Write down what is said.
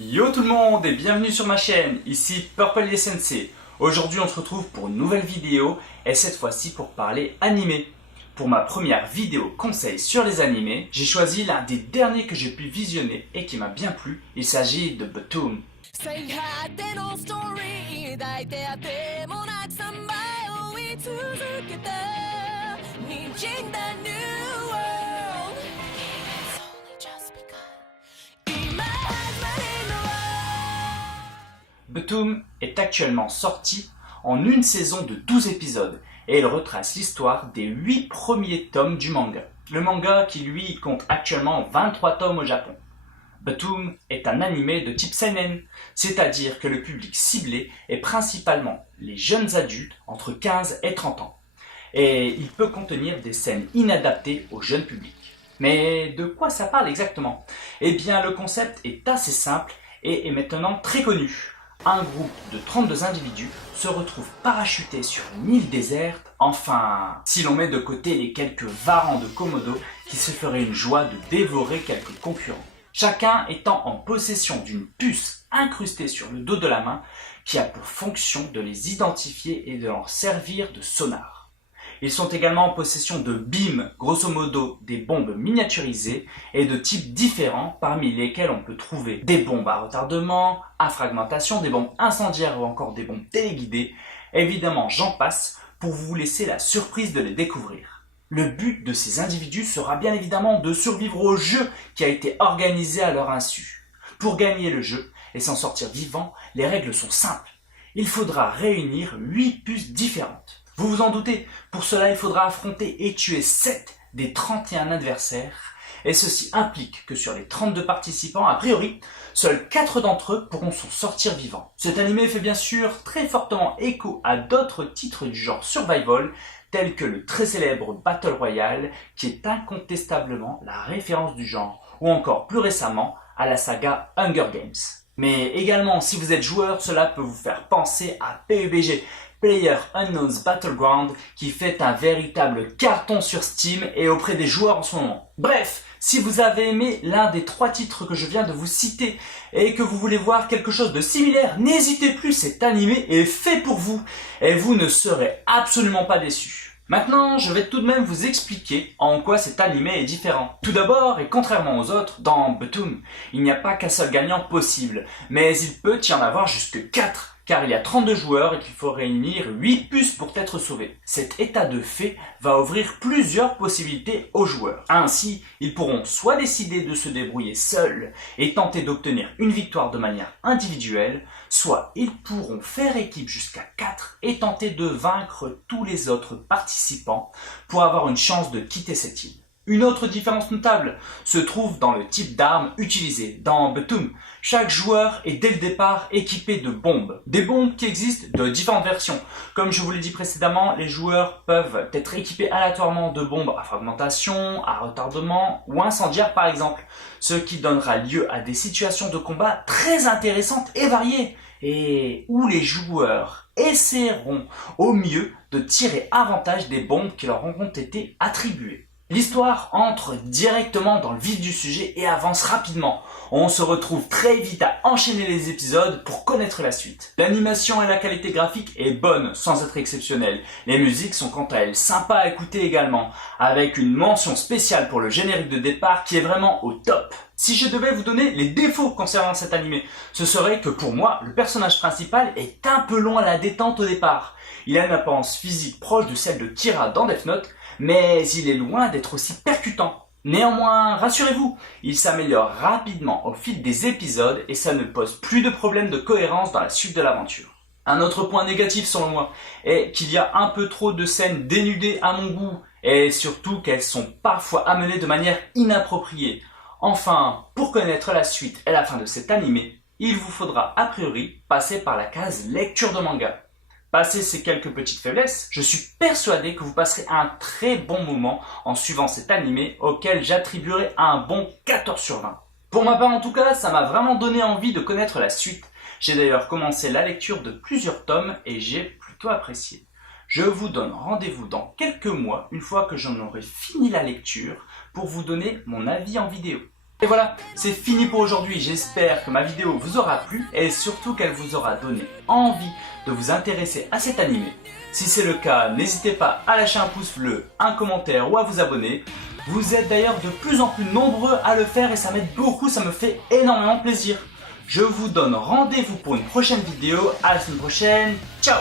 Yo tout le monde et bienvenue sur ma chaîne, ici Purple Sensei. Aujourd'hui on se retrouve pour une nouvelle vidéo et cette fois-ci pour parler animé. Pour ma première vidéo conseil sur les animés, j'ai choisi l'un des derniers que j'ai pu visionner et qui m'a bien plu, il s'agit de Bottom. Bottom est actuellement sorti en une saison de 12 épisodes et il retrace l'histoire des 8 premiers tomes du manga. Le manga qui lui compte actuellement 23 tomes au Japon. Bottom est un animé de type seinen, c'est-à-dire que le public ciblé est principalement les jeunes adultes entre 15 et 30 ans. Et il peut contenir des scènes inadaptées au jeune public. Mais de quoi ça parle exactement? Eh bien le concept est assez simple et est maintenant très connu. Un groupe de 32 individus se retrouve parachuté sur une île déserte, enfin, si l'on met de côté les quelques varans de Komodo qui se feraient une joie de dévorer quelques concurrents. Chacun étant en possession d'une puce incrustée sur le dos de la main qui a pour fonction de les identifier et de leur servir de sonar. Ils sont également en possession de BIM, grosso modo des bombes miniaturisées et de types différents parmi lesquels on peut trouver des bombes à retardement, à fragmentation, des bombes incendiaires ou encore des bombes téléguidées. Évidemment, j'en passe pour vous laisser la surprise de les découvrir. Le but de ces individus sera bien évidemment de survivre au jeu qui a été organisé à leur insu. Pour gagner le jeu et s'en sortir vivant, les règles sont simples. Il faudra réunir 8 puces différentes. Vous vous en doutez, pour cela il faudra affronter et tuer 7 des 31 adversaires, et ceci implique que sur les 32 participants, a priori, seuls 4 d'entre eux pourront s'en sortir vivants. Cet animé fait bien sûr très fortement écho à d'autres titres du genre survival, tels que le très célèbre Battle Royale, qui est incontestablement la référence du genre, ou encore plus récemment à la saga Hunger Games. Mais également, si vous êtes joueur, cela peut vous faire penser à PUBG, PlayerUnknown's Battleground, qui fait un véritable carton sur Steam et auprès des joueurs en ce moment. Bref, si vous avez aimé l'un des 3 titres que je viens de vous citer et que vous voulez voir quelque chose de similaire, n'hésitez plus, cet animé est fait pour vous et vous ne serez absolument pas déçus. Maintenant, je vais tout de même vous expliquer en quoi cet animé est différent. Tout d'abord, et contrairement aux autres, dans Bottom, il n'y a pas qu'un seul gagnant possible, mais il peut y en avoir jusque 4. Car il y a 32 joueurs et qu'il faut réunir 8 puces pour être sauvé. Cet état de fait va ouvrir plusieurs possibilités aux joueurs. Ainsi, ils pourront soit décider de se débrouiller seuls et tenter d'obtenir une victoire de manière individuelle, soit ils pourront faire équipe jusqu'à 4 et tenter de vaincre tous les autres participants pour avoir une chance de quitter cette île. Une autre différence notable se trouve dans le type d'armes utilisées. Dans Bottom, chaque joueur est dès le départ équipé de bombes. Des bombes qui existent de différentes versions. Comme je vous l'ai dit précédemment, les joueurs peuvent être équipés aléatoirement de bombes à fragmentation, à retardement ou incendiaires par exemple. Ce qui donnera lieu à des situations de combat très intéressantes et variées. Et où les joueurs essaieront au mieux de tirer avantage des bombes qui leur auront été attribuées. L'histoire entre directement dans le vif du sujet et avance rapidement. On se retrouve très vite à enchaîner les épisodes pour connaître la suite. L'animation et la qualité graphique est bonne sans être exceptionnelle. Les musiques sont quant à elles sympas à écouter également, avec une mention spéciale pour le générique de départ qui est vraiment au top. Si je devais vous donner les défauts concernant cet animé, ce serait que pour moi, le personnage principal est un peu long à la détente au départ. Il a une apparence physique proche de celle de Kira dans Death Note, mais il est loin d'être aussi percutant. Néanmoins, rassurez-vous, il s'améliore rapidement au fil des épisodes et ça ne pose plus de problème de cohérence dans la suite de l'aventure. Un autre point négatif selon moi est qu'il y a un peu trop de scènes dénudées à mon goût et surtout qu'elles sont parfois amenées de manière inappropriée. Enfin, pour connaître la suite et la fin de cet animé, il vous faudra a priori passer par la case lecture de manga. Passé ces quelques petites faiblesses, je suis persuadé que vous passerez un très bon moment en suivant cet animé auquel j'attribuerai un bon 14 sur 20. Pour ma part en tout cas, ça m'a vraiment donné envie de connaître la suite. J'ai d'ailleurs commencé la lecture de plusieurs tomes et j'ai plutôt apprécié. Je vous donne rendez-vous dans quelques mois, une fois que j'en aurai fini la lecture, pour vous donner mon avis en vidéo. Et voilà, c'est fini pour aujourd'hui. J'espère que ma vidéo vous aura plu et surtout qu'elle vous aura donné envie de vous intéresser à cet animé. Si c'est le cas, n'hésitez pas à lâcher un pouce bleu, un commentaire ou à vous abonner. Vous êtes d'ailleurs de plus en plus nombreux à le faire et ça m'aide beaucoup, ça me fait énormément plaisir. Je vous donne rendez-vous pour une prochaine vidéo. À la semaine prochaine. Ciao!